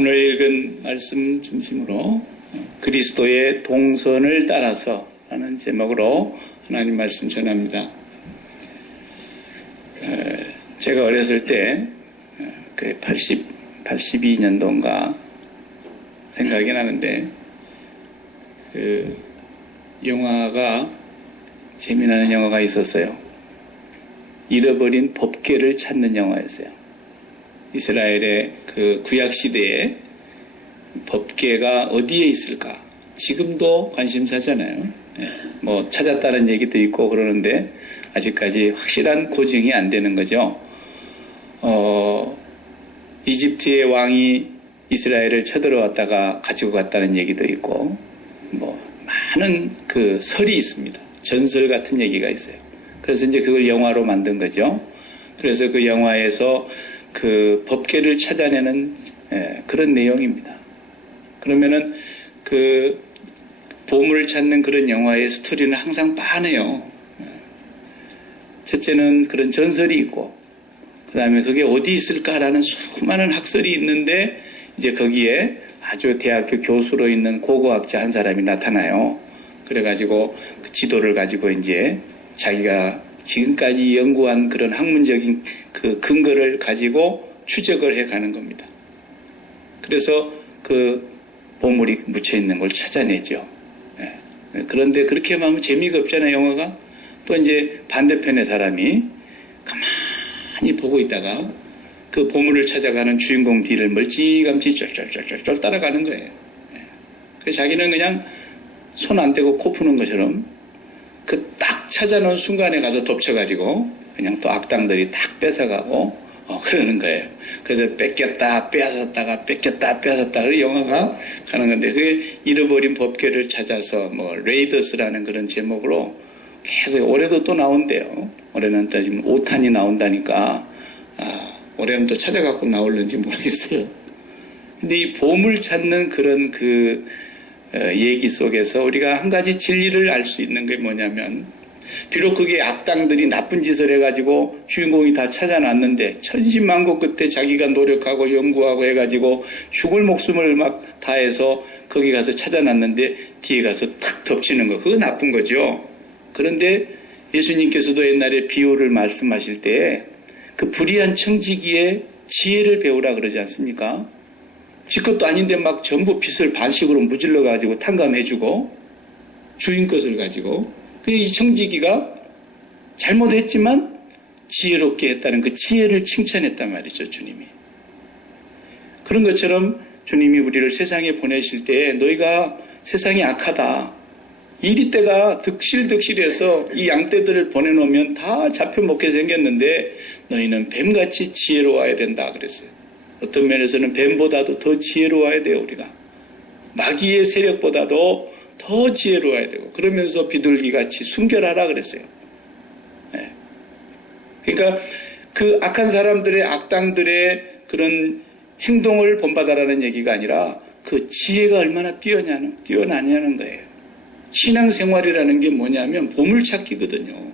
오늘 읽은 말씀 중심으로 그리스도의 동선을 따라서 라는 제목으로 하나님 말씀 전합니다. 제가 어렸을 때 82년도인가 생각이 나는데 그 영화가 재미나는 영화가 있었어요. 잃어버린 법궤를 찾는 영화였어요. 이스라엘의 그 구약 시대에 법궤가 어디에 있을까? 지금도 관심사잖아요. 뭐 찾았다는 얘기도 있고 그러는데 아직까지 확실한 고증이 안 되는 거죠. 이집트의 왕이 이스라엘을 쳐들어왔다가 가지고 갔다는 얘기도 있고 뭐 많은 그 설이 있습니다. 전설 같은 얘기가 있어요. 그래서 이제 그걸 영화로 만든 거죠. 그래서 그 영화에서 그 법궤를 찾아내는 그런 내용입니다. 그러면은 그 보물을 찾는 그런 영화의 스토리는 항상 빤해요. 첫째는 그런 전설이 있고, 그 다음에 그게 어디 있을까라는 수많은 학설이 있는데, 이제 거기에 아주 대학교 교수로 있는 고고학자 한 사람이 나타나요. 그래가지고 그 지도를 가지고 이제 자기가 지금까지 연구한 그런 학문적인 그 근거를 가지고 추적을 해 가는 겁니다. 그래서 그 보물이 묻혀 있는 걸 찾아내죠. 그런데 그렇게 하면 재미가 없잖아요, 영화가. 또 이제 반대편의 사람이 가만히 보고 있다가 그 보물을 찾아가는 주인공 뒤를 멀찌감치 쫄쫄쫄쫄 따라가는 거예요. 그래서 자기는 그냥 손 안 대고 코 푸는 것처럼 그 딱 찾아놓은 순간에 가서 덮쳐가지고 그냥 또 악당들이 딱 뺏어가고 그러는 거예요. 그래서 뺏겼다 빼앗았다가 뺏겼다 빼앗았다 그 영화가 가는 건데 그 잃어버린 법궤를 찾아서 뭐 레이더스라는 그런 제목으로 계속 올해도 또 나온대요. 올해는 또 지금 5탄이 나온다니까 올해는 또 찾아갖고 나올는지 모르겠어요. 근데 이 보물 찾는 그런 그 얘기 속에서 우리가 한 가지 진리를 알 수 있는 게 뭐냐면 비록 그게 악당들이 나쁜 짓을 해가지고 주인공이 다 찾아놨는데 천신만고 끝에 자기가 노력하고 연구하고 해가지고 죽을 목숨을 막 다해서 거기 가서 찾아놨는데 뒤에 가서 탁 덮치는 거 그거 나쁜 거죠. 그런데 예수님께서도 옛날에 비유를 말씀하실 때 그 불의한 청지기의 지혜를 배우라 그러지 않습니까? 지 것도 아닌데 막 전부 빚을 반씩으로 무질러 가지고 탕감해주고 주인 것을 가지고 이 청지기가 잘못했지만 지혜롭게 했다는 그 지혜를 칭찬했단 말이죠, 주님이. 그런 것처럼 주님이 우리를 세상에 보내실 때 너희가 세상이 악하다. 이리떼가 득실득실해서 이 양떼들을 보내놓으면 다 잡혀먹게 생겼는데 너희는 뱀같이 지혜로워야 된다 그랬어요. 어떤 면에서는 뱀보다도 더 지혜로워야 돼요, 우리가. 마귀의 세력보다도 더 지혜로워야 되고 그러면서 비둘기같이 순결하라 그랬어요. 그러니까 그 악한 사람들의 악당들의 그런 행동을 본받아라는 얘기가 아니라 그 지혜가 얼마나 뛰어나냐는 거예요. 신앙생활이라는 게 뭐냐면 보물찾기거든요.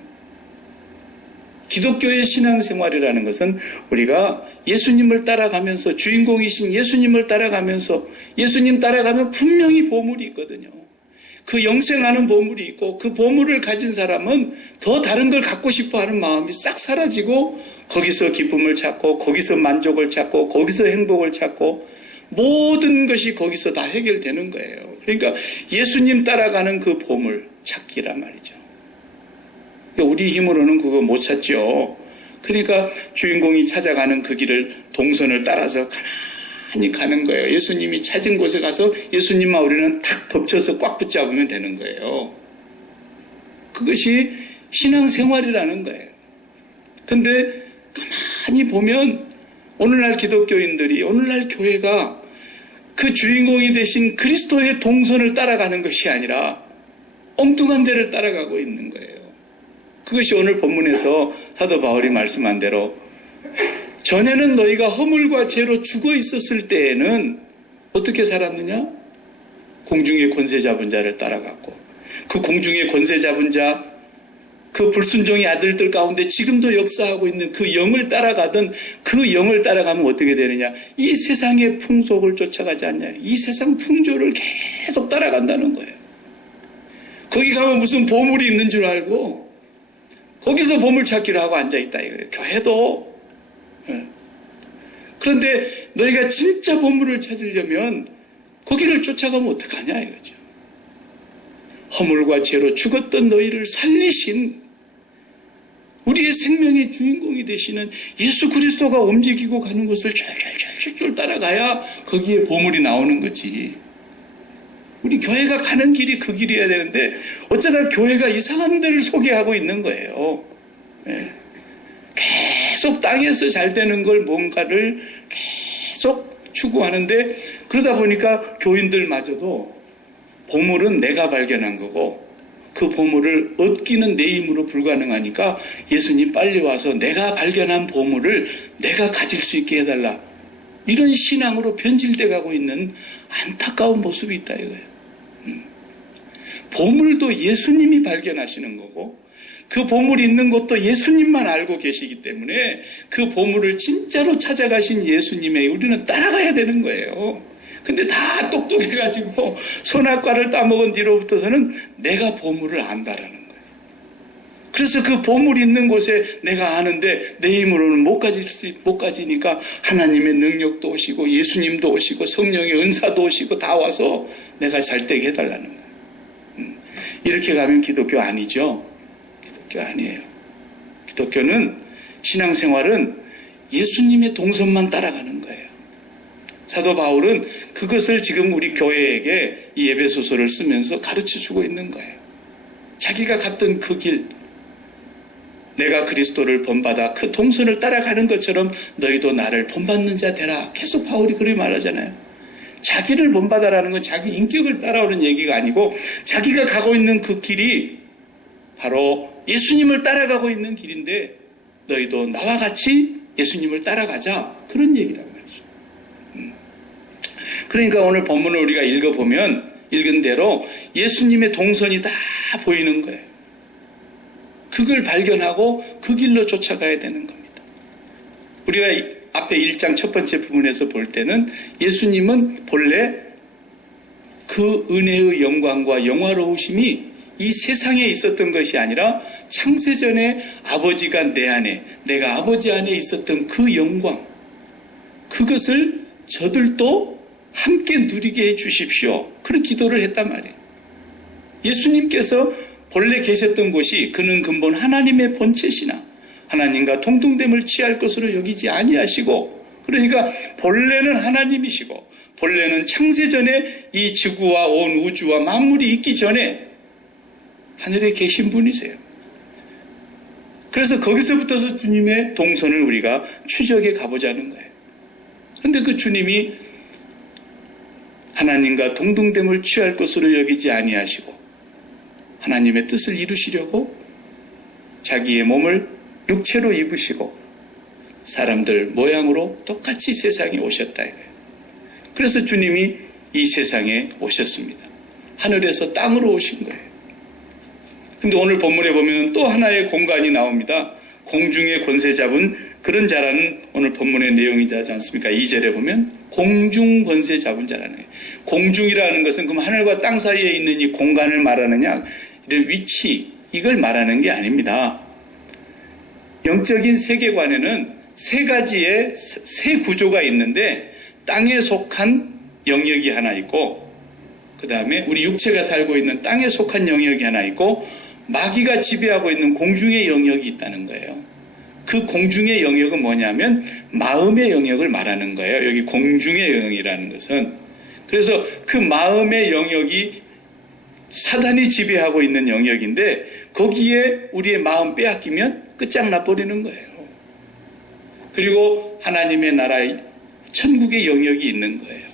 기독교의 신앙생활이라는 것은 우리가 예수님을 따라가면서 주인공이신 예수님을 따라가면서 예수님 따라가면 분명히 보물이 있거든요. 그 영생하는 보물이 있고 그 보물을 가진 사람은 더 다른 걸 갖고 싶어하는 마음이 싹 사라지고 거기서 기쁨을 찾고 거기서 만족을 찾고 거기서 행복을 찾고 모든 것이 거기서 다 해결되는 거예요. 그러니까 예수님 따라가는 그 보물 찾기란 말이죠. 우리 힘으로는 그거 못 찾죠. 그러니까 주인공이 찾아가는 그 길을 동선을 따라서 가만히 가는 거예요. 예수님이 찾은 곳에 가서 예수님과 우리는 탁 덮쳐서 꽉 붙잡으면 되는 거예요. 그것이 신앙생활이라는 거예요. 근데 가만히 보면 오늘날 기독교인들이 오늘날 교회가 그 주인공이 되신 그리스도의 동선을 따라가는 것이 아니라 엉뚱한 데를 따라가고 있는 거예요. 그것이 오늘 본문에서 사도 바울이 말씀한 대로 전에는 너희가 허물과 죄로 죽어 있었을 때에는 어떻게 살았느냐? 공중의 권세 잡은 자를 따라갔고 그 공중의 권세 잡은 자 그 불순종의 아들들 가운데 지금도 역사하고 있는 그 영을 따라가던 그 영을 따라가면 어떻게 되느냐? 이 세상의 풍속을 쫓아가지 않냐? 이 세상 풍조를 계속 따라간다는 거예요. 거기 가면 무슨 보물이 있는 줄 알고 거기서 보물찾기를 하고 앉아있다 이거예요. 교회도. 그런데 너희가 진짜 보물을 찾으려면 거기를 쫓아가면 어떡하냐 이거죠. 허물과 죄로 죽었던 너희를 살리신 우리의 생명의 주인공이 되시는 예수 그리스도가 움직이고 가는 곳을 쫄쫄쫄쫄 따라가야 거기에 보물이 나오는 거지. 우리 교회가 가는 길이 그 길이어야 되는데 어쩌다 교회가 이상한 데를 소개하고 있는 거예요. 계속 땅에서 잘 되는 걸 뭔가를 계속 추구하는데 그러다 보니까 교인들마저도 보물은 내가 발견한 거고 그 보물을 얻기는 내 힘으로 불가능하니까 예수님 빨리 와서 내가 발견한 보물을 내가 가질 수 있게 해달라. 이런 신앙으로 변질돼 가고 있는 안타까운 모습이 있다 이거예요. 보물도 예수님이 발견하시는 거고 그 보물이 있는 것도 예수님만 알고 계시기 때문에 그 보물을 진짜로 찾아가신 예수님의 우리는 따라가야 되는 거예요. 근데 다 똑똑해가지고 선악과를 따먹은 뒤로부터서는 내가 보물을 안다라는 거예요. 그래서 그 보물이 있는 곳에 내가 아는데 내 힘으로는 못 가지니까 하나님의 능력도 오시고 예수님도 오시고 성령의 은사도 오시고 다 와서 내가 잘 되게 해달라는 거예요. 이렇게 가면 기독교 아니죠. 기독교 아니에요. 기독교는 신앙생활은 예수님의 동선만 따라가는 거예요. 사도 바울은 그것을 지금 우리 교회에게 이 에베소서를 쓰면서 가르쳐주고 있는 거예요. 자기가 갔던 그 길, 내가 그리스도를 본받아 그 동선을 따라가는 것처럼 너희도 나를 본받는 자 되라. 계속 바울이 그렇게 말하잖아요. 자기를 본받아라는 건 자기 인격을 따라오는 얘기가 아니고 자기가 가고 있는 그 길이 바로 예수님을 따라가고 있는 길인데 너희도 나와 같이 예수님을 따라가자. 그런 얘기란 말이죠. 그러니까 오늘 본문을 우리가 읽어보면 읽은 대로 예수님의 동선이 다 보이는 거예요. 그걸 발견하고 그 길로 쫓아가야 되는 겁니다. 우리가 앞에 1장 첫 번째 부분에서 볼 때는 예수님은 본래 그 은혜의 영광과 영화로우심이 이 세상에 있었던 것이 아니라 창세전에 아버지가 내 안에, 내가 아버지 안에 있었던 그 영광, 그것을 저들도 함께 누리게 해 주십시오. 그런 기도를 했단 말이에요. 예수님께서 본래 계셨던 곳이 그는 근본 하나님의 본체시나 하나님과 동등됨을 취할 것으로 여기지 아니하시고, 그러니까 본래는 하나님이시고 본래는 창세전에 이 지구와 온 우주와 만물이 있기 전에 하늘에 계신 분이세요. 그래서 거기서부터서 주님의 동선을 우리가 추적해 가보자는 거예요. 그런데 그 주님이 하나님과 동등됨을 취할 것으로 여기지 아니하시고 하나님의 뜻을 이루시려고 자기의 몸을 육체로 입으시고 사람들 모양으로 똑같이 세상에 오셨다. 그래서 주님이 이 세상에 오셨습니다. 하늘에서 땅으로 오신 거예요. 근데 오늘 본문에 보면 또 하나의 공간이 나옵니다. 공중의 권세 잡은 그런 자라는 오늘 본문의 내용이지 않습니까? 2절에 보면 공중 권세 잡은 자라는 거예요. 공중이라는 것은 그럼 하늘과 땅 사이에 있는 이 공간을 말하느냐, 이런 위치, 이걸 말하는 게 아닙니다. 영적인 세계관에는 세 가지의 세 구조가 있는데 땅에 속한 영역이 하나 있고, 그 다음에 우리 육체가 살고 있는 땅에 속한 영역이 하나 있고, 마귀가 지배하고 있는 공중의 영역이 있다는 거예요. 그 공중의 영역은 뭐냐면 마음의 영역을 말하는 거예요. 여기 공중의 영역이라는 것은. 그래서 그 마음의 영역이 사단이 지배하고 있는 영역인데 거기에 우리의 마음 빼앗기면 끝장나 버리는 거예요. 그리고 하나님의 나라의 천국의 영역이 있는 거예요.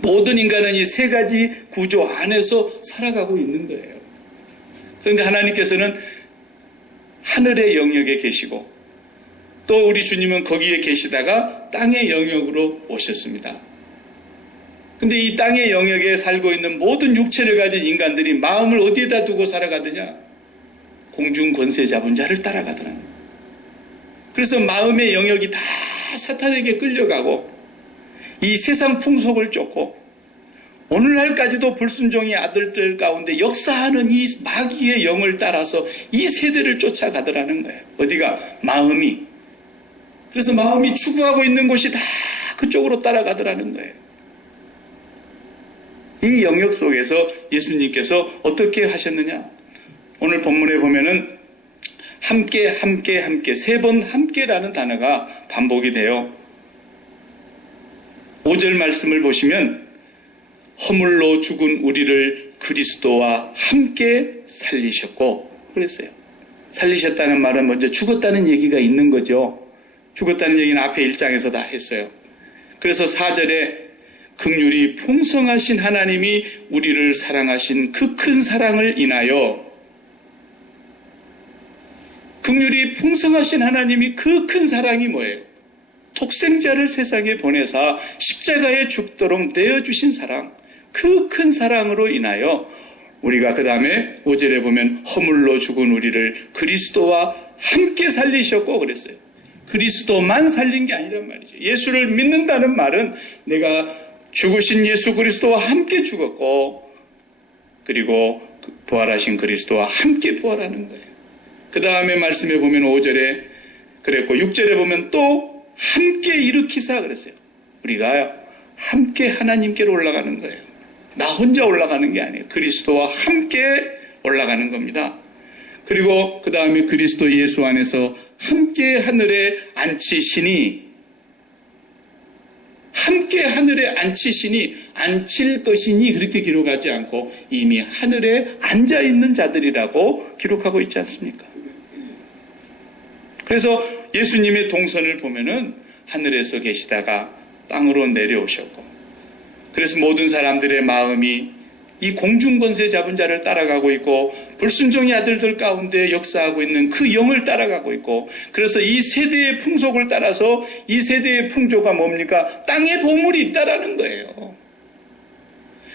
모든 인간은 이 세 가지 구조 안에서 살아가고 있는 거예요. 그런데 하나님께서는 하늘의 영역에 계시고 또 우리 주님은 거기에 계시다가 땅의 영역으로 오셨습니다. 근데 이 땅의 영역에 살고 있는 모든 육체를 가진 인간들이 마음을 어디에다 두고 살아가느냐? 공중 권세 잡은 자를 따라가더라는 거예요. 그래서 마음의 영역이 다 사탄에게 끌려가고 이 세상 풍속을 쫓고 오늘날까지도 불순종의 아들들 가운데 역사하는 이 마귀의 영을 따라서 이 세대를 쫓아가더라는 거예요. 어디가? 마음이. 그래서 마음이 추구하고 있는 곳이 다 그쪽으로 따라가더라는 거예요. 이 영역 속에서 예수님께서 어떻게 하셨느냐? 오늘 본문에 보면은 함께 함께 함께 3번 함께라는 단어가 반복이 돼요. 5절 말씀을 보시면 허물로 죽은 우리를 그리스도와 함께 살리셨고 그랬어요. 살리셨다는 말은 먼저 죽었다는 얘기가 있는 거죠. 죽었다는 얘기는 앞에 1장에서 다 했어요. 그래서 4절에 긍휼이 풍성하신 하나님이 우리를 사랑하신 그 큰 사랑을 인하여 긍휼이 풍성하신 하나님이 그 큰 사랑이 뭐예요? 독생자를 세상에 보내사 십자가에 죽도록 내어주신 사랑, 그 큰 사랑으로 인하여 우리가 그 다음에 5절에 보면 허물로 죽은 우리를 그리스도와 함께 살리셨고 그랬어요. 그리스도만 살린 게 아니란 말이죠. 예수를 믿는다는 말은 내가 죽으신 예수 그리스도와 함께 죽었고 그리고 부활하신 그리스도와 함께 부활하는 거예요. 그 다음에 말씀에 보면 5절에 그랬고 6절에 보면 또 함께 일으키사 그랬어요. 우리가 함께 하나님께로 올라가는 거예요. 나 혼자 올라가는 게 아니에요. 그리스도와 함께 올라가는 겁니다. 그리고 그 다음에 그리스도 예수 안에서 함께 하늘에 앉히시니 함께 하늘에 앉히시니 앉힐 것이니 그렇게 기록하지 않고 이미 하늘에 앉아있는 자들이라고 기록하고 있지 않습니까? 그래서 예수님의 동선을 보면은 하늘에서 계시다가 땅으로 내려오셨고 그래서 모든 사람들의 마음이 이 공중권세 잡은 자를 따라가고 있고 불순종의 아들들 가운데 역사하고 있는 그 영을 따라가고 있고 그래서 이 세대의 풍속을 따라서 이 세대의 풍조가 뭡니까? 땅에 보물이 있다라는 거예요.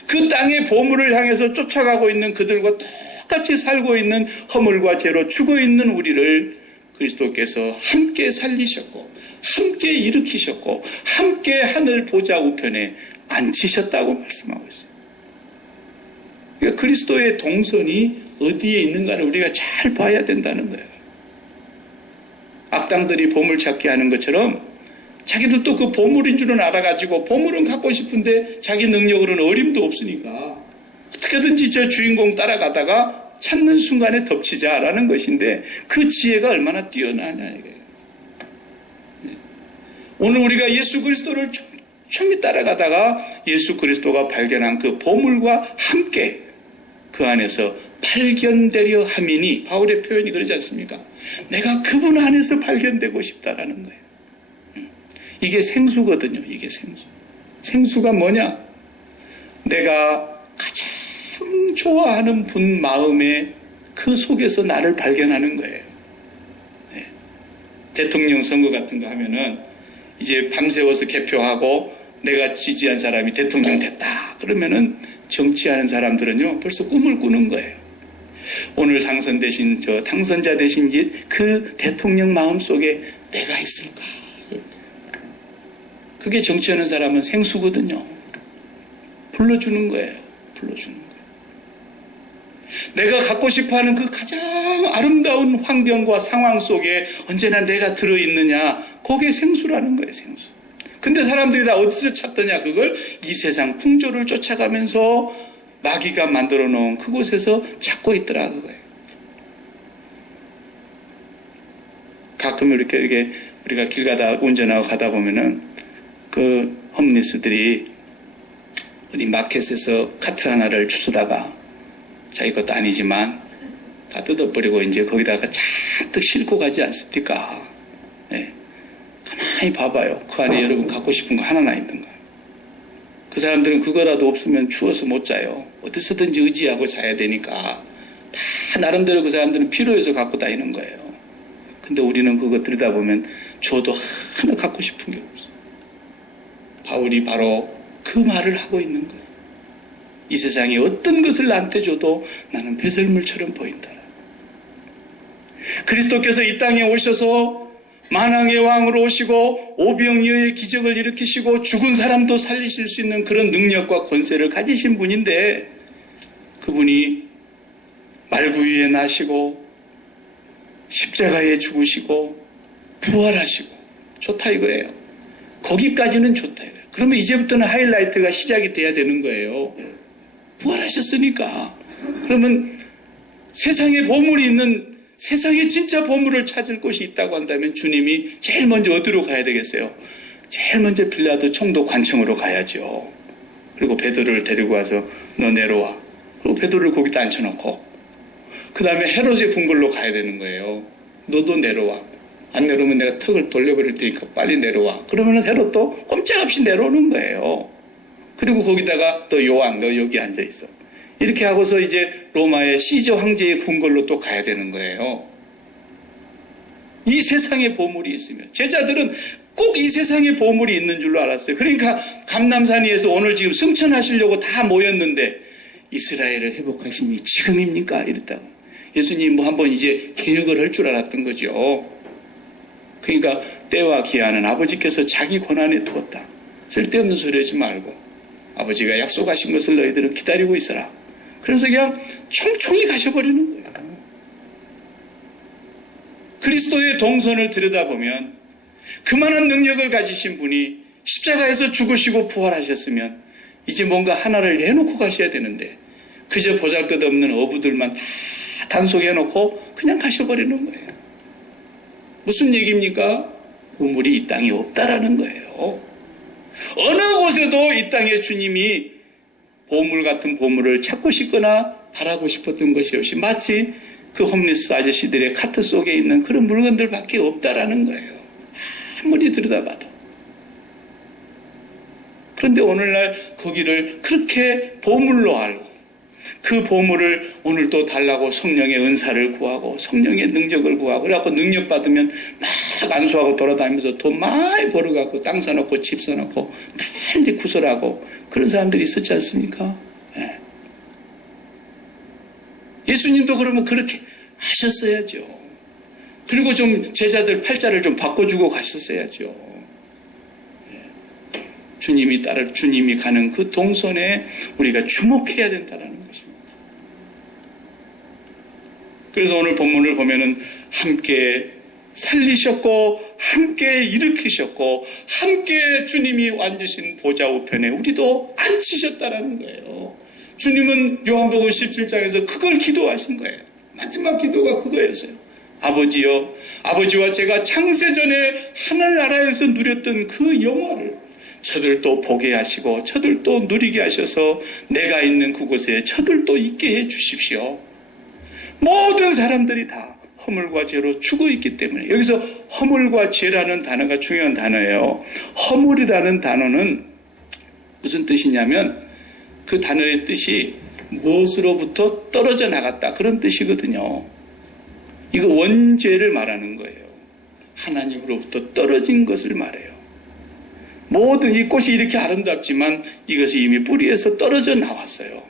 그 땅의 보물을 향해서 쫓아가고 있는 그들과 똑같이 살고 있는 허물과 죄로 죽어있는 우리를 그리스도께서 함께 살리셨고 함께 일으키셨고 함께 하늘 보좌 우편에 앉히셨다고 말씀하고 있어요. 그러니까 그리스도의 동선이 어디에 있는가를 우리가 잘 봐야 된다는 거예요. 악당들이 보물찾기 하는 것처럼 자기들도 그 보물인 줄은 알아가지고 보물은 갖고 싶은데 자기 능력으로는 어림도 없으니까 어떻게든지 저 주인공 따라가다가 찾는 순간에 덮치자라는 것인데 그 지혜가 얼마나 뛰어나냐 이거예요. 오늘 우리가 예수 그리스도를 촘히 따라가다가 예수 그리스도가 발견한 그 보물과 함께 그 안에서 발견되려 함이니 바울의 표현이 그러지 않습니까? 내가 그분 안에서 발견되고 싶다라는 거예요. 이게 생수거든요. 이게 생수. 생수가 뭐냐? 내가 가장 좋아하는 분 마음의 그 속에서 나를 발견하는 거예요. 네. 대통령 선거 같은 거 하면은 이제 밤새워서 개표하고 내가 지지한 사람이 대통령 됐다. 그러면은 정치하는 사람들은요 벌써 꿈을 꾸는 거예요. 오늘 당선되신 저 당선자 되신 그 대통령 마음속에 내가 있을까? 그게 정치하는 사람은 생수거든요. 불러주는 거예요. 불러주는 거예요. 내가 갖고 싶어하는 그 가장 아름다운 환경과 상황 속에 언제나 내가 들어있느냐, 그게 생수라는 거예요. 생수. 근데 사람들이 다 어디서 찾더냐, 그걸 이 세상 풍조를 쫓아가면서 마귀가 만들어 놓은 그곳에서 찾고 있더라, 그거예요. 가끔 이렇게 우리가 길 가다 운전하고 가다 보면은 그 홈리스들이 어디 마켓에서 카트 하나를 주워다가 자기 것도 아니지만 다 뜯어버리고 이제 거기다가 잔뜩 싣고 가지 않습니까? 네. 가만히 봐봐요. 그 안에 여러분 갖고 싶은 거 하나나 있는 거예요. 그 사람들은 그거라도 없으면 추워서 못 자요. 어디서든지 의지하고 자야 되니까 다 나름대로 그 사람들은 필요해서 갖고 다니는 거예요. 근데 우리는 그거 들여다보면 저도 하나 갖고 싶은 게 없어요. 바울이 바로 그 말을 하고 있는 거예요. 이 세상에 어떤 것을 나한테 줘도 나는 배설물처럼 보인다. 그리스도께서 이 땅에 오셔서 만왕의 왕으로 오시고 오병이어의 기적을 일으키시고 죽은 사람도 살리실 수 있는 그런 능력과 권세를 가지신 분인데 그분이 말구유에 나시고 십자가에 죽으시고 부활하시고 좋다 이거예요. 거기까지는 좋다 이거예요. 그러면 이제부터는 하이라이트가 시작이 돼야 되는 거예요. 부활하셨으니까. 그러면 세상에 보물이 있는 세상에 진짜 보물을 찾을 곳이 있다고 한다면 주님이 제일 먼저 어디로 가야 되겠어요? 제일 먼저 빌라도 총독 관청으로 가야죠. 그리고 베드로를 데리고 와서 너 내려와. 그리고 베드로를 거기다 앉혀놓고 그 다음에 헤롯의 궁궐로 가야 되는 거예요. 너도 내려와. 안 내려오면 내가 턱을 돌려버릴 테니까 빨리 내려와. 그러면 헤롯도 꼼짝없이 내려오는 거예요. 그리고 거기다가 또 요한 너 여기 앉아있어. 이렇게 하고서 이제 로마의 시저 황제의 궁궐로 또 가야 되는 거예요. 이 세상에 보물이 있으면 제자들은 꼭 이 세상에 보물이 있는 줄로 알았어요. 그러니까 감람산위에서 오늘 지금 승천하시려고 다 모였는데 이스라엘을 회복하심이 지금입니까? 이랬다고. 예수님 뭐 한번 이제 개혁을 할 줄 알았던 거죠. 그러니까 때와 기한은 아버지께서 자기 권한에 두었다. 쓸데없는 소리 하지 말고 아버지가 약속하신 것을 너희들은 기다리고 있어라. 그래서 그냥 총총히 가셔버리는 거예요. 그리스도의 동선을 들여다보면 그만한 능력을 가지신 분이 십자가에서 죽으시고 부활하셨으면 이제 뭔가 하나를 해놓고 가셔야 되는데 그저 보잘것없는 어부들만 다 단속해놓고 그냥 가셔버리는 거예요. 무슨 얘기입니까? 보물이 이 땅에 없다라는 거예요. 어느 곳에도 이 땅에 주님이 보물 같은 보물을 찾고 싶거나 바라고 싶었던 것이 없이 마치 그 홈리스 아저씨들의 카트 속에 있는 그런 물건들밖에 없다라는 거예요. 아무리 들여다봐도. 그런데 오늘날 거기를 그렇게 보물로 알고 그 보물을 오늘 또 달라고 성령의 은사를 구하고 성령의 능력을 구하고 그래갖고 능력 받으면 막 안수하고 돌아다니면서 돈 많이 벌어갖고 땅 사놓고 집 사놓고 난리 구설하고 그런 사람들이 있었지 않습니까? 네. 예수님도 그러면 그렇게 하셨어야죠. 그리고 좀 제자들 팔자를 좀 바꿔주고 가셨어야죠. 네. 주님이 가는 그 동선에 우리가 주목해야 된다는 것입니다. 그래서 오늘 본문을 보면은 함께 살리셨고 함께 일으키셨고 함께 주님이 앉으신 보좌 우편에 우리도 앉히셨다라는 거예요. 주님은 요한복음 17장에서 그걸 기도하신 거예요. 마지막 기도가 그거였어요. 아버지여, 아버지와 제가 창세전에 하늘나라에서 누렸던 그 영화를 저들도 보게 하시고 저들도 누리게 하셔서 내가 있는 그곳에 저들도 있게 해 주십시오. 모든 사람들이 다 허물과 죄로 죽어 있기 때문에 여기서 허물과 죄라는 단어가 중요한 단어예요. 허물이라는 단어는 무슨 뜻이냐면 그 단어의 뜻이 무엇으로부터 떨어져 나갔다 그런 뜻이거든요. 이거 원죄를 말하는 거예요. 하나님으로부터 떨어진 것을 말해요. 모든 이 꽃이 이렇게 아름답지만 이것이 이미 뿌리에서 떨어져 나왔어요.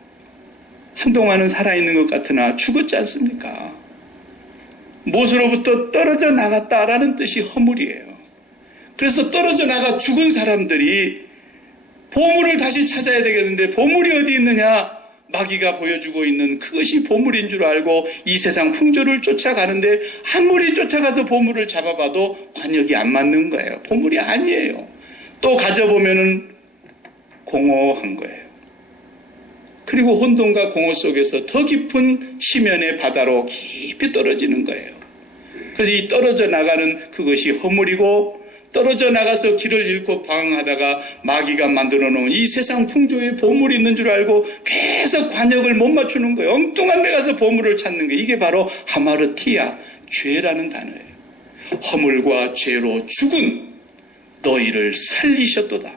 한동안은 살아있는 것 같으나 죽었지 않습니까? 무엇으로부터 떨어져 나갔다라는 뜻이 허물이에요. 그래서 떨어져 나가 죽은 사람들이 보물을 다시 찾아야 되겠는데 보물이 어디 있느냐? 마귀가 보여주고 있는 그것이 보물인 줄 알고 이 세상 풍조를 쫓아가는데 아무리 쫓아가서 보물을 잡아봐도 관역이 안 맞는 거예요. 보물이 아니에요. 또 가져보면은 공허한 거예요. 그리고 혼돈과 공허 속에서 더 깊은 심연의 바다로 깊이 떨어지는 거예요. 그래서 이 떨어져 나가는 그것이 허물이고 떨어져 나가서 길을 잃고 방황하다가 마귀가 만들어 놓은 이 세상 풍조에 보물이 있는 줄 알고 계속 관역을 못 맞추는 거예요. 엉뚱한 데 가서 보물을 찾는 거예요. 이게 바로 하마르티아, 죄라는 단어예요. 허물과 죄로 죽은 너희를 살리셨도다.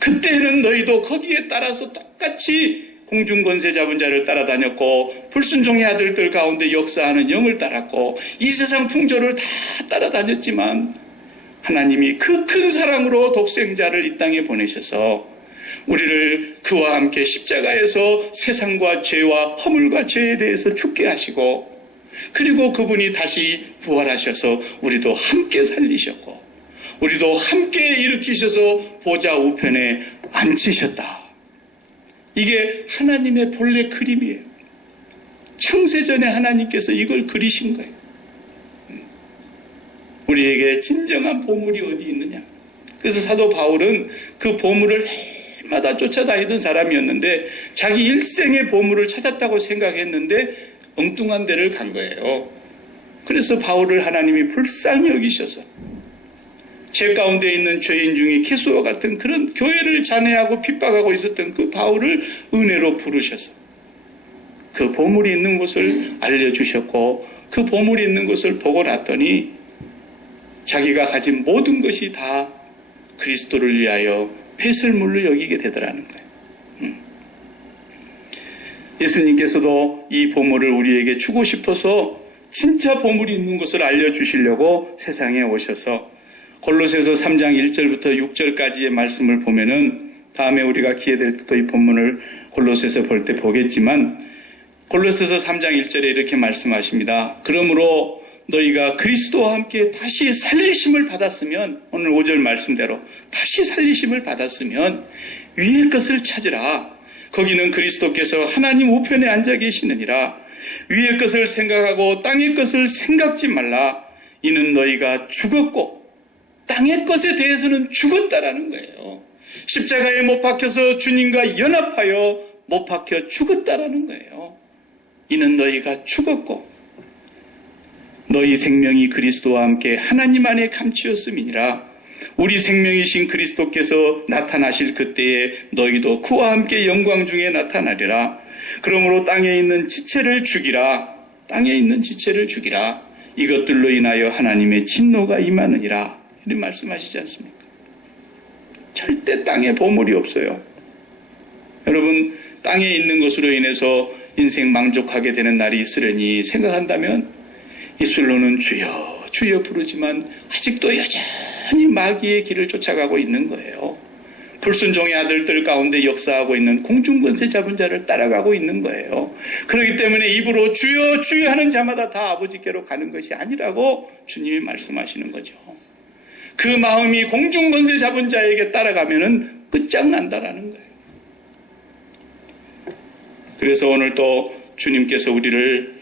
그때는 너희도 거기에 따라서 똑같이 공중권세 잡은 자를 따라다녔고 불순종의 아들들 가운데 역사하는 영을 따랐고 이 세상 풍조를 다 따라다녔지만 하나님이 그 큰 사랑으로 독생자를 이 땅에 보내셔서 우리를 그와 함께 십자가에서 세상과 죄와 허물과 죄에 대해서 죽게 하시고 그리고 그분이 다시 부활하셔서 우리도 함께 살리셨고 우리도 함께 일으키셔서 보좌 우편에 앉히셨다. 이게 하나님의 본래 그림이에요. 창세전에 하나님께서 이걸 그리신 거예요. 우리에게 진정한 보물이 어디 있느냐. 그래서 사도 바울은 그 보물을 해마다 쫓아다니던 사람이었는데 자기 일생의 보물을 찾았다고 생각했는데 엉뚱한 데를 간 거예요. 그래서 바울을 하나님이 불쌍히 여기셔서 죄 가운데 있는 죄인 중에 개수와 같은 그런 교회를 잔해하고 핍박하고 있었던 그 바울을 은혜로 부르셔서 그 보물이 있는 곳을 알려주셨고 그 보물이 있는 곳을 보고 났더니 자기가 가진 모든 것이 다 그리스도를 위하여 배설물로 여기게 되더라는 거예요. 예수님께서도 이 보물을 우리에게 주고 싶어서 진짜 보물이 있는 것을 알려주시려고 세상에 오셔서 골로새서 3장 1절부터 6절까지의 말씀을 보면은 다음에 우리가 기회 될 때도 이 본문을 골로새서 볼 때 보겠지만 골로새서 3장 1절에 이렇게 말씀하십니다. 그러므로 너희가 그리스도와 함께 다시 살리심을 받았으면 오늘 5절 말씀대로 다시 살리심을 받았으면 위의 것을 찾으라. 거기는 그리스도께서 하나님 우편에 앉아 계시느니라. 위의 것을 생각하고 땅의 것을 생각지 말라. 이는 너희가 죽었고 땅의 것에 대해서는 죽었다라는 거예요. 십자가에 못 박혀서 주님과 연합하여 못 박혀 죽었다라는 거예요. 이는 너희가 죽었고 너희 생명이 그리스도와 함께 하나님 안에 감추었음이니라. 우리 생명이신 그리스도께서 나타나실 그때에 너희도 그와 함께 영광 중에 나타나리라. 그러므로 땅에 있는 지체를 죽이라. 땅에 있는 지체를 죽이라. 이것들로 인하여 하나님의 진노가 임하느니라. 이런 말씀하시지 않습니까? 절대 땅에 보물이 없어요. 여러분, 땅에 있는 것으로 인해서 인생 만족하게 되는 날이 있으려니 생각한다면 입술로는 주여 주여 부르지만 아직도 여전히 마귀의 길을 쫓아가고 있는 거예요. 불순종의 아들들 가운데 역사하고 있는 공중권세 잡은 자를 따라가고 있는 거예요. 그렇기 때문에 입으로 주여 주여 하는 자마다 다 아버지께로 가는 것이 아니라고 주님이 말씀하시는 거죠. 그 마음이 공중권세 잡은 자에게 따라가면은 끝장난다라는 거예요. 그래서 오늘 또 주님께서 우리를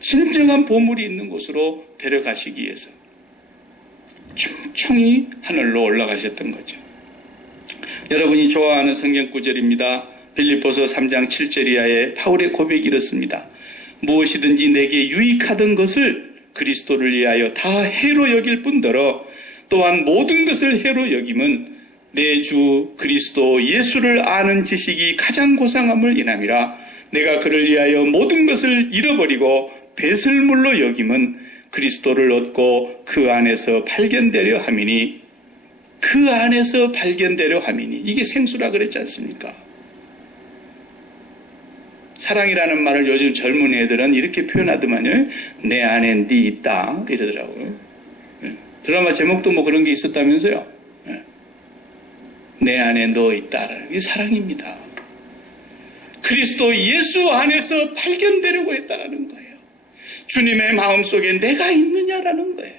진정한 보물이 있는 곳으로 데려가시기 위해서 천천히 하늘로 올라가셨던 거죠. 여러분이 좋아하는 성경 구절입니다. 빌립보서 3장 7절 이하에 바울의 고백이 이렇습니다. 무엇이든지 내게 유익하던 것을 그리스도를 위하여 다 해로 여길 뿐더러 또한 모든 것을 해로 여김은 내 주 그리스도 예수를 아는 지식이 가장 고상함을 인함이라. 내가 그를 위하여 모든 것을 잃어버리고 배설물로 여김은 그리스도를 얻고 그 안에서 발견되려 함이니 그 안에서 발견되려 함이니 이게 생수라 그랬지 않습니까? 사랑이라는 말을 요즘 젊은 애들은 이렇게 표현하더만요. 내 안에 네 있다 이러더라고요. 드라마 제목도 뭐 그런 게 있었다면서요. 내 안에 너 있다라는 게 사랑입니다. 그리스도 예수 안에서 발견되려고 했다라는 거예요. 주님의 마음속에 내가 있느냐라는 거예요.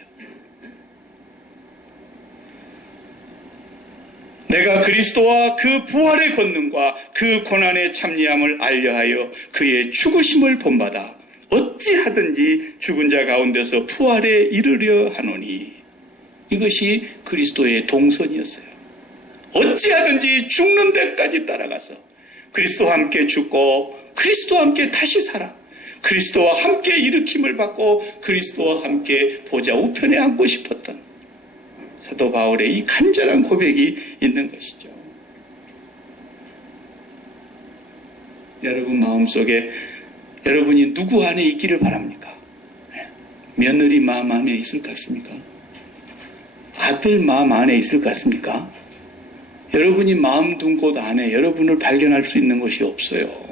내가 그리스도와 그 부활의 권능과 그 고난의 참여함을 알려하여 그의 죽으심을 본받아 어찌하든지 죽은 자 가운데서 부활에 이르려 하노니 이것이 그리스도의 동선이었어요. 어찌하든지 죽는 데까지 따라가서 그리스도와 함께 죽고 그리스도와 함께 다시 살아 그리스도와 함께 일으킴을 받고 그리스도와 함께 보좌 우편에 앉고 싶었던 사도 바울의 이 간절한 고백이 있는 것이죠. 여러분 마음속에 여러분이 누구 안에 있기를 바랍니까? 며느리 마음 안에 있을 것 같습니까? 아들 마음 안에 있을 것 같습니까? 여러분이 마음 둔 곳 안에 여러분을 발견할 수 있는 것이 없어요.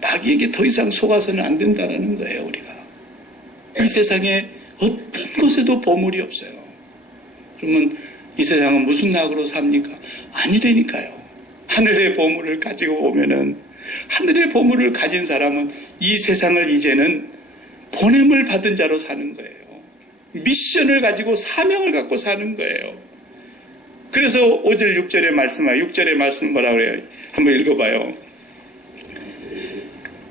마귀에게 더 이상 속아서는 안 된다는 거예요, 우리가. 이 세상에 어떤 곳에도 보물이 없어요. 그러면 이 세상은 무슨 낙으로 삽니까? 아니라니까요. 하늘의 보물을 가지고 오면은 하늘의 보물을 가진 사람은 이 세상을 이제는 보냄을 받은 자로 사는 거예요. 미션을 가지고 사명을 갖고 사는 거예요. 그래서 5절 6절의 말씀하고 6절의 말씀 뭐라고 그래요? 한번 읽어봐요.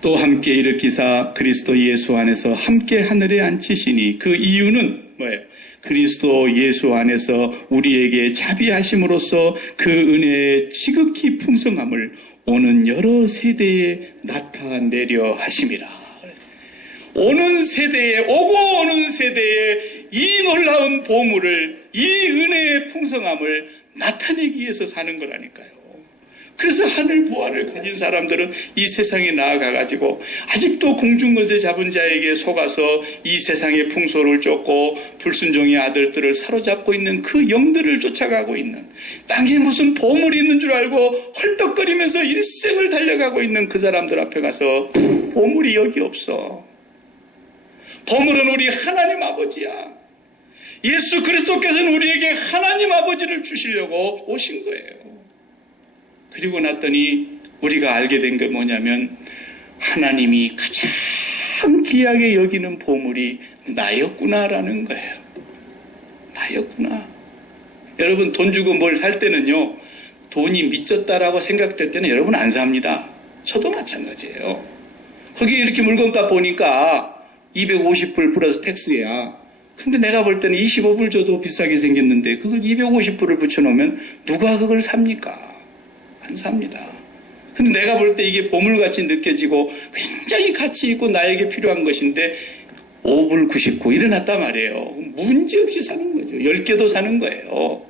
또 함께 일으키사 그리스도 예수 안에서 함께 하늘에 앉히시니 그 이유는 뭐예요? 그리스도 예수 안에서 우리에게 자비하심으로써 그 은혜의 지극히 풍성함을 오는 여러 세대에 나타내려 하심이라. 오는 세대에, 오고 오는 세대에 이 놀라운 보물을, 이 은혜의 풍성함을 나타내기 위해서 사는 거라니까요. 그래서 하늘 보화를 가진 사람들은 이 세상에 나아가가지고 아직도 공중것에 잡은 자에게 속아서 이 세상의 풍소를 쫓고 불순종의 아들들을 사로잡고 있는 그 영들을 쫓아가고 있는, 땅에 무슨 보물이 있는 줄 알고 헐떡거리면서 일생을 달려가고 있는 그 사람들 앞에 가서 보물이 여기 없어. 보물은 우리 하나님 아버지야. 예수 그리스도께서는 우리에게 하나님 아버지를 주시려고 오신 거예요. 그리고 났더니 우리가 알게 된 게 뭐냐면 하나님이 가장 귀하게 여기는 보물이 나였구나라는 거예요. 나였구나. 여러분 돈 주고 뭘 살 때는요, 돈이 미쳤다라고 생각될 때는 여러분 안 삽니다. 저도 마찬가지예요. 거기 이렇게 물건값 보니까 250불 플러스 텍스야. 근데 내가 볼 때는 25불 줘도 비싸게 생겼는데 그걸 250불을 붙여놓으면 누가 그걸 삽니까? 안 삽니다. 근데 내가 볼 때 이게 보물같이 느껴지고 굉장히 가치 있고 나에게 필요한 것인데 5불 99 일어났단 말이에요. 문제없이 사는 거죠. 10개도 사는 거예요.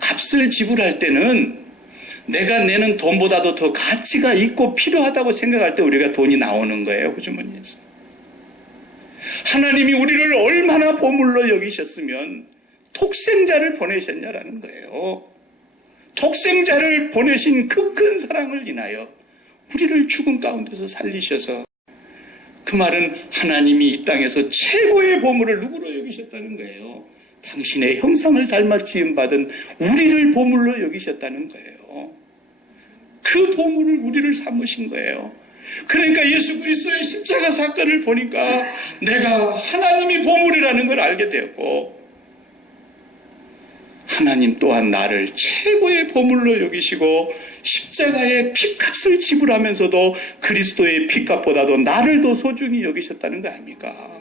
값을 지불할 때는 내가 내는 돈보다도 더 가치가 있고 필요하다고 생각할 때 우리가 돈이 나오는 거예요. 그 주머니에서. 하나님이 우리를 얼마나 보물로 여기셨으면 독생자를 보내셨냐라는 거예요. 독생자를 보내신 그 큰 사랑을 인하여 우리를 죽음 가운데서 살리셔서, 그 말은 하나님이 이 땅에서 최고의 보물을 누구로 여기셨다는 거예요. 당신의 형상을 닮아 지음받은 우리를 보물로 여기셨다는 거예요. 그 보물을 우리를 삼으신 거예요. 그러니까 예수 그리스도의 십자가 사건을 보니까 내가 하나님이 보물이라는 걸 알게 되었고, 하나님 또한 나를 최고의 보물로 여기시고 십자가의 피값을 지불하면서도 그리스도의 피값보다도 나를 더 소중히 여기셨다는 거 아닙니까?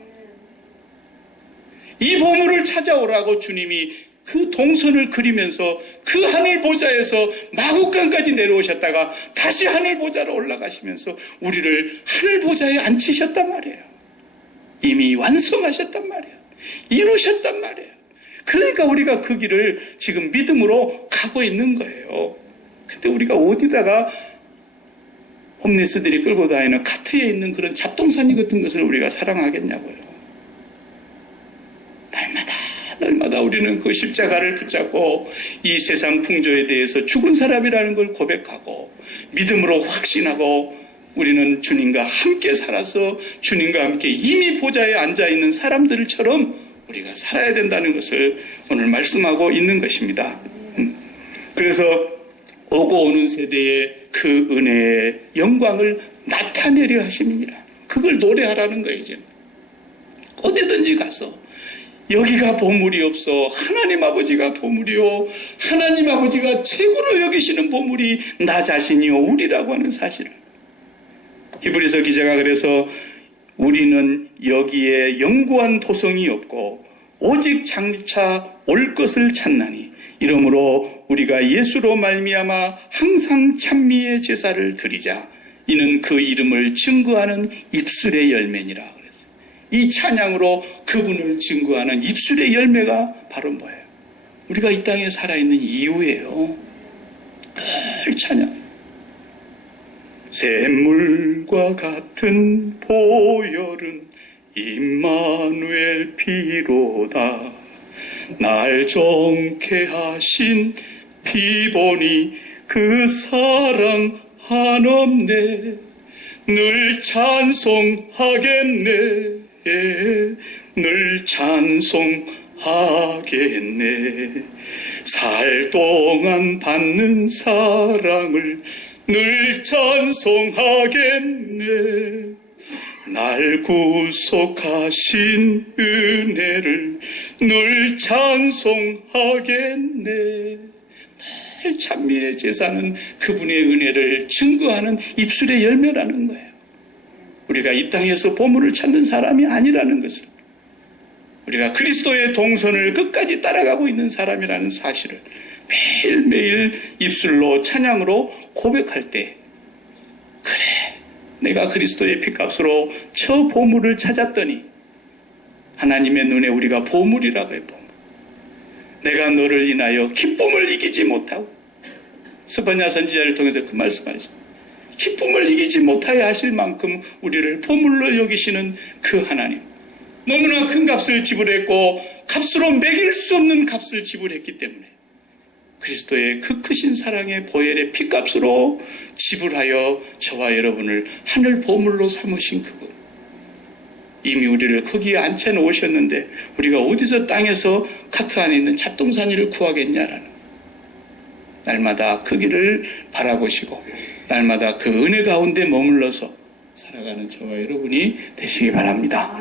이 보물을 찾아오라고 주님이 그 동선을 그리면서 그 하늘 보좌에서 마국간까지 내려오셨다가 다시 하늘 보좌로 올라가시면서 우리를 하늘 보좌에 앉히셨단 말이에요. 이미 완성하셨단 말이에요. 이루셨단 말이에요. 그러니까 우리가 그 길을 지금 믿음으로 가고 있는 거예요. 근데 우리가 어디다가 홈리스들이 끌고 다니는 카트에 있는 그런 잡동사니 같은 것을 우리가 사랑하겠냐고요. 날마다 우리는 그 십자가를 붙잡고 이 세상 풍조에 대해서 죽은 사람이라는 걸 고백하고 믿음으로 확신하고 우리는 주님과 함께 살아서 주님과 함께 이미 보좌에 앉아있는 사람들처럼 우리가 살아야 된다는 것을 오늘 말씀하고 있는 것입니다. 그래서 오고 오는 세대에 그 은혜의 영광을 나타내려 하십니다. 그걸 노래하라는 거예요. 이제 어디든지 가서 여기가 보물이 없어. 하나님 아버지가 보물이요. 하나님 아버지가 최고로 여기시는 보물이 나 자신이요. 우리라고 하는 사실을. 히브리서 기자가 그래서 우리는 여기에 영구한 도성이 없고 오직 장차 올 것을 찾나니 이러므로 우리가 예수로 말미암아 항상 찬미의 제사를 드리자. 이는 그 이름을 증거하는 입술의 열매니라. 그랬어요. 이 찬양으로 그분을 증거하는 입술의 열매가 바로 뭐예요? 우리가 이 땅에 살아있는 이유예요. 늘 찬양. 샘물과 같은 보혈은 임마누엘 피로다. 날 정케 하신 피보니 그 사랑 한없네. 늘 찬송하겠네. 늘 찬송하겠네. 살 동안 받는 사랑을 늘 찬송하겠네. 날 구속하신 은혜를 늘 찬송하겠네. 늘 찬미의 제사는 그분의 은혜를 증거하는 입술의 열매라는 거예요. 우리가 이 땅에서 보물을 찾는 사람이 아니라는 것을, 우리가 그리스도의 동선을 끝까지 따라가고 있는 사람이라는 사실을 매일매일 입술로 찬양으로 고백할 때, 그래, 내가 그리스도의 피값으로 저 보물을 찾았더니 하나님의 눈에 우리가 보물이라고 해요. 보물. 내가 너를 인하여 기쁨을 이기지 못하고, 스바냐 선지자를 통해서 그 말씀하셨습니다. 기쁨을 이기지 못하여 하실 만큼 우리를 보물로 여기시는 그 하나님, 너무나 큰 값을 지불했고 값으로 매길 수 없는 값을 지불했기 때문에 그리스도의 그 크신 사랑의 보혈의 피값으로 지불하여 저와 여러분을 하늘 보물로 삼으신 그분, 이미 우리를 거기에 앉혀 놓으셨는데 우리가 어디서 땅에서 카트 안에 있는 잡동사니를 구하겠냐라는, 날마다 그 길을 바라보시고 날마다 그 은혜 가운데 머물러서 살아가는 저와 여러분이 되시기 바랍니다.